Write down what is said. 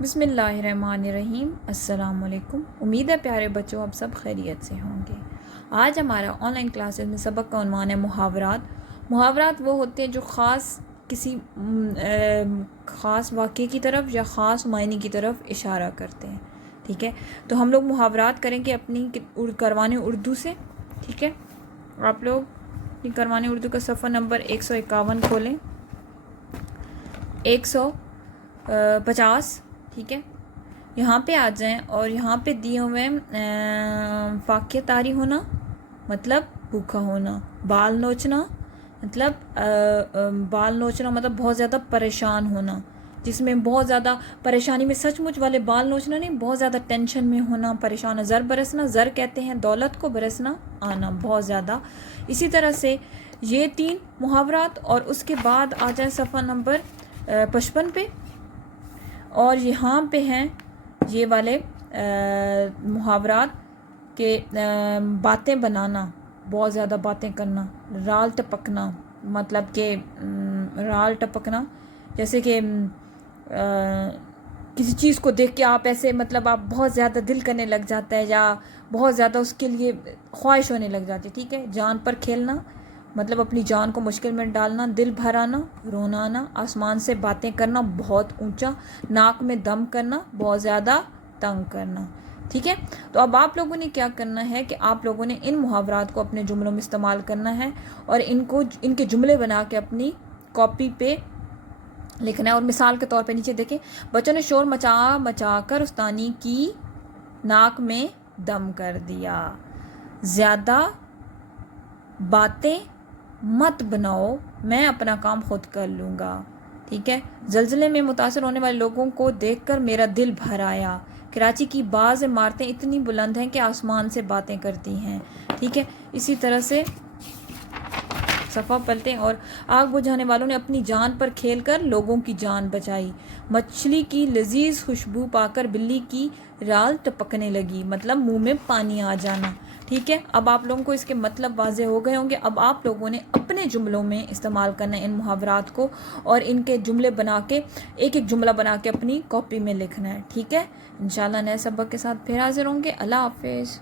بسم اللہ الرحمن الرحیم۔ السلام علیکم۔ امید ہے پیارے بچوں آپ سب خیریت سے ہوں گے۔ آج ہمارا آن لائن کلاسز میں سبق کا عنوان ہے محاورات۔ محاورات وہ ہوتے ہیں جو کسی خاص واقعے کی طرف یا خاص معنی کی طرف اشارہ کرتے ہیں، ٹھیک ہے۔ تو ہم لوگ محاورات کریں گے اپنی کروان اردو سے، ٹھیک ہے۔ آپ لوگ اپنی کروان اردو کا صفحہ نمبر 151 کھولیں، 150، ٹھیک ہے۔ یہاں پہ آ جائیں اور یہاں پہ دیے ہوئے فاقیہ طاری ہونا مطلب بھوکا ہونا، بال نوچنا مطلب بہت زیادہ پریشان ہونا، جس میں بہت زیادہ پریشانی میں، سچ مچ والے بال نوچنا نہیں، بہت زیادہ ٹینشن میں ہونا، پریشان، زر برسنا، زر کہتے ہیں دولت کو، برسنا آنا، بہت زیادہ۔ اسی طرح سے یہ 3 محاورات، اور اس کے بعد آ جائیں صفحہ نمبر 55 پہ، اور یہاں پہ ہیں یہ والے محاورات کہ باتیں بنانا، بہت زیادہ باتیں کرنا، رال ٹپکنا، مطلب کہ رال ٹپکنا جیسے کہ کسی چیز کو دیکھ کے آپ ایسے، مطلب آپ بہت زیادہ دل کرنے لگ جاتا ہے یا بہت زیادہ اس کے لیے خواہش ہونے لگ جاتی ہے، ٹھیک ہے۔ جان پر کھیلنا مطلب اپنی جان کو مشکل میں ڈالنا، دل بھر آنا، رونا آنا، آسمان سے باتیں کرنا بہت اونچا، ناک میں دم کرنا، بہت زیادہ تنگ کرنا، ٹھیک ہے۔ تو اب آپ لوگوں نے کیا کرنا ہے کہ آپ لوگوں نے ان محاورات کو اپنے جملوں میں استعمال کرنا ہے، اور ان کے جملے بنا کے اپنی کاپی پہ لکھنا ہے۔ اور مثال کے طور پہ نیچے دیکھیں، بچوں نے شور مچا کر استانی کی ناک میں دم کر دیا۔ زیادہ باتیں مت بناؤ، میں اپنا کام خود کر لوں گا، ٹھیک ہے۔ زلزلے میں متاثر ہونے والے لوگوں کو دیکھ کر میرا دل بھر آیا۔ کراچی کی بعض عمارتیں اتنی بلند ہیں کہ آسمان سے باتیں کرتی ہیں، ٹھیک ہے۔ اسی طرح سے صفحہ پلٹیں، اور آگ بجھانے والوں نے اپنی جان پر کھیل کر لوگوں کی جان بچائی۔ مچھلی کی لذیذ خوشبو پا کر بلی کی رال ٹپکنے لگی، مطلب منہ میں پانی آ جانا، ٹھیک ہے۔ اب آپ لوگوں کو اس کے مطلب واضح ہو گئے ہوں گے۔ اب آپ لوگوں نے اپنے جملوں میں استعمال کرنا ہے ان محاورات کو، اور ان کے جملے بنا کے ایک جملہ بنا کے اپنی کاپی میں لکھنا ہے، ٹھیک ہے۔ انشاءاللہ نئے سبق کے ساتھ پھر حاضر ہوں گے۔ اللہ حافظ۔